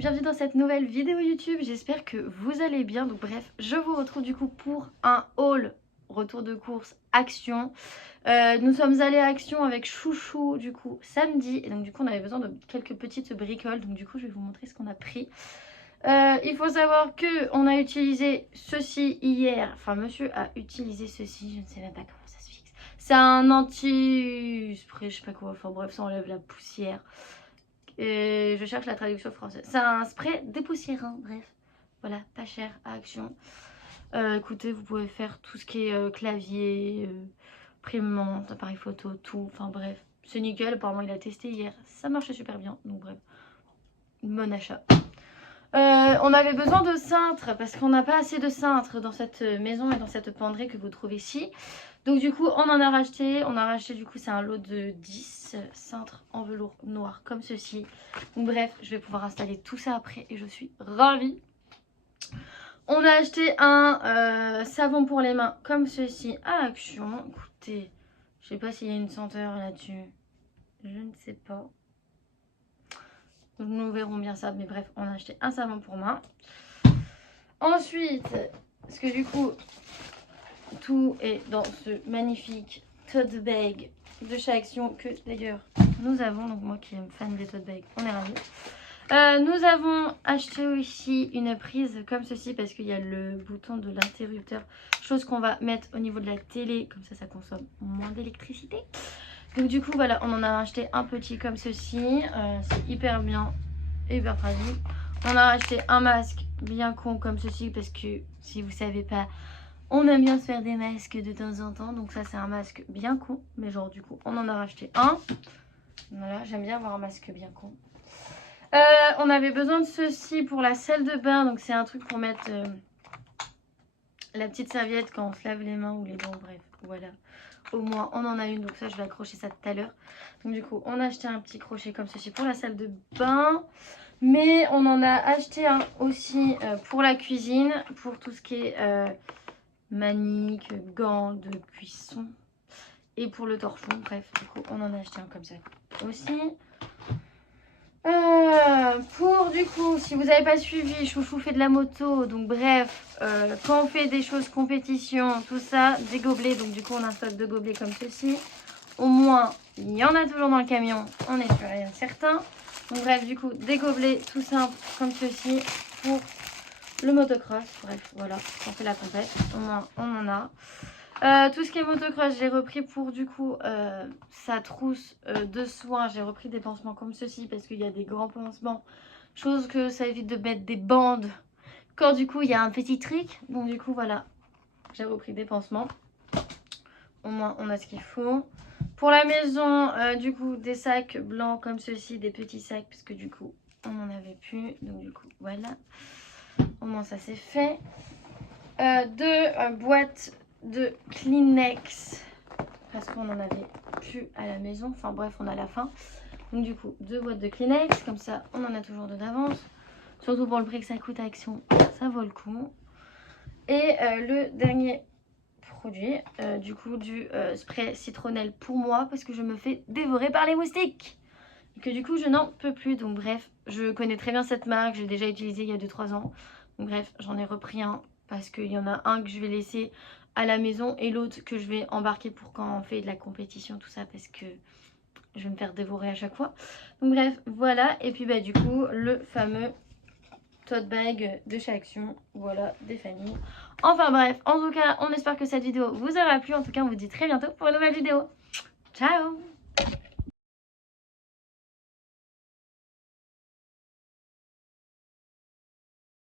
bienvenue dans cette nouvelle vidéo YouTube. J'espère que vous allez bien. Donc bref, je vous retrouve du coup pour un haul retour de course Action. Nous sommes allés à Action avec Chouchou du coup samedi. Et donc du coup on avait besoin de quelques petites bricoles. Donc du coup je vais vous montrer ce qu'on a pris. Il faut savoir que on a utilisé ceci hier. Enfin monsieur a utilisé ceci. Je ne sais même pas comment ça se fixe. C'est un anti-spray, je sais pas quoi. Enfin bref, ça enlève la poussière. Et je cherche la traduction française. C'est un spray dépoussiérant, bref. Voilà, pas cher à Action. Écoutez, vous pouvez faire tout ce qui est clavier, imprimante, appareil photo, tout. Enfin bref, c'est nickel. Apparemment, il a testé hier. Ça marchait super bien. Donc bref, bon achat. On avait besoin de cintres parce qu'on n'a pas assez de cintres dans cette maison et dans cette penderie que vous trouvez ici. Donc du coup on en a racheté. On a racheté du coup c'est un lot de 10 cintres en velours noir comme ceci. Donc bref, je vais pouvoir installer tout ça après et je suis ravie. On a acheté un savon pour les mains comme ceci à Action. Écoutez, je sais pas s'il y a une senteur là-dessus. Je ne sais pas. Nous verrons bien ça, mais bref, on a acheté un savon pour main. Ensuite, parce que du coup, tout est dans ce magnifique tote bag de chez Action que d'ailleurs nous avons. Donc moi qui aime fan des tote bags, on est ravis. Nous avons acheté aussi une prise comme ceci parce qu'il y a le bouton de l'interrupteur. Chose qu'on va mettre au niveau de la télé, comme ça consomme moins d'électricité. Donc du coup voilà, on en a acheté un petit comme ceci, c'est hyper bien, hyper pratique. On a acheté un masque bien con comme ceci parce que si vous savez pas, on aime bien se faire des masques de temps en temps. Donc ça c'est un masque bien con, mais genre du coup on en a racheté un. Voilà, j'aime bien avoir un masque bien con. On avait besoin de ceci pour la salle de bain, donc c'est un truc pour mettre la petite serviette quand on se lave les mains ou les dents, bref, voilà. Au moins on en a une, donc ça je vais accrocher ça tout à l'heure. Donc du coup on a acheté un petit crochet comme ceci pour la salle de bain. Mais on en a acheté un aussi pour la cuisine, pour tout ce qui est manique, gants de cuisson. Et pour le torchon, bref, du coup on en a acheté un comme ça aussi. Pour du coup, si vous n'avez pas suivi, Chouchou fait de la moto, donc bref, quand on fait des choses compétition, tout ça, des gobelets, donc du coup on a un stock de gobelets comme ceci. Au moins, il y en a toujours dans le camion, on est sûr et certain. Donc bref, du coup, des gobelets tout simples comme ceci pour le motocross. Bref, voilà, on fait la compète, au moins on en a. Tout ce qui est motocross, j'ai repris pour du coup sa trousse de soins. J'ai repris des pansements comme ceci parce qu'il y a des grands pansements. Chose que ça évite de mettre des bandes quand du coup il y a un petit truc. Donc du coup voilà, j'ai repris des pansements. Au moins on a ce qu'il faut. Pour la maison, du coup des sacs blancs comme ceci, des petits sacs parce que du coup on n'en avait plus. Donc du coup voilà, au moins ça c'est fait. Deux boîtes de Kleenex parce qu'on en avait plus à la maison, enfin bref on a la fin. Donc du coup 2 boîtes de Kleenex, comme ça on en a toujours deux d'avance, surtout pour le prix que ça coûte à Action, ça vaut le coup. Et le dernier produit, du coup du spray citronnelle pour moi parce que je me fais dévorer par les moustiques et que du coup je n'en peux plus. Donc bref, je connais très bien cette marque, j'ai déjà utilisé il y a 2-3 ans. Donc bref, j'en ai repris un parce qu'il y en a un que je vais laisser à la maison et l'autre que je vais embarquer pour quand on fait de la compétition, tout ça, parce que je vais me faire dévorer à chaque fois. Donc bref, voilà. Et puis bah du coup, le fameux tote bag de chez Action, voilà, des familles. Enfin bref, en tout cas, on espère que cette vidéo vous aura plu. En tout cas, on vous dit très bientôt pour une nouvelle vidéo. Ciao!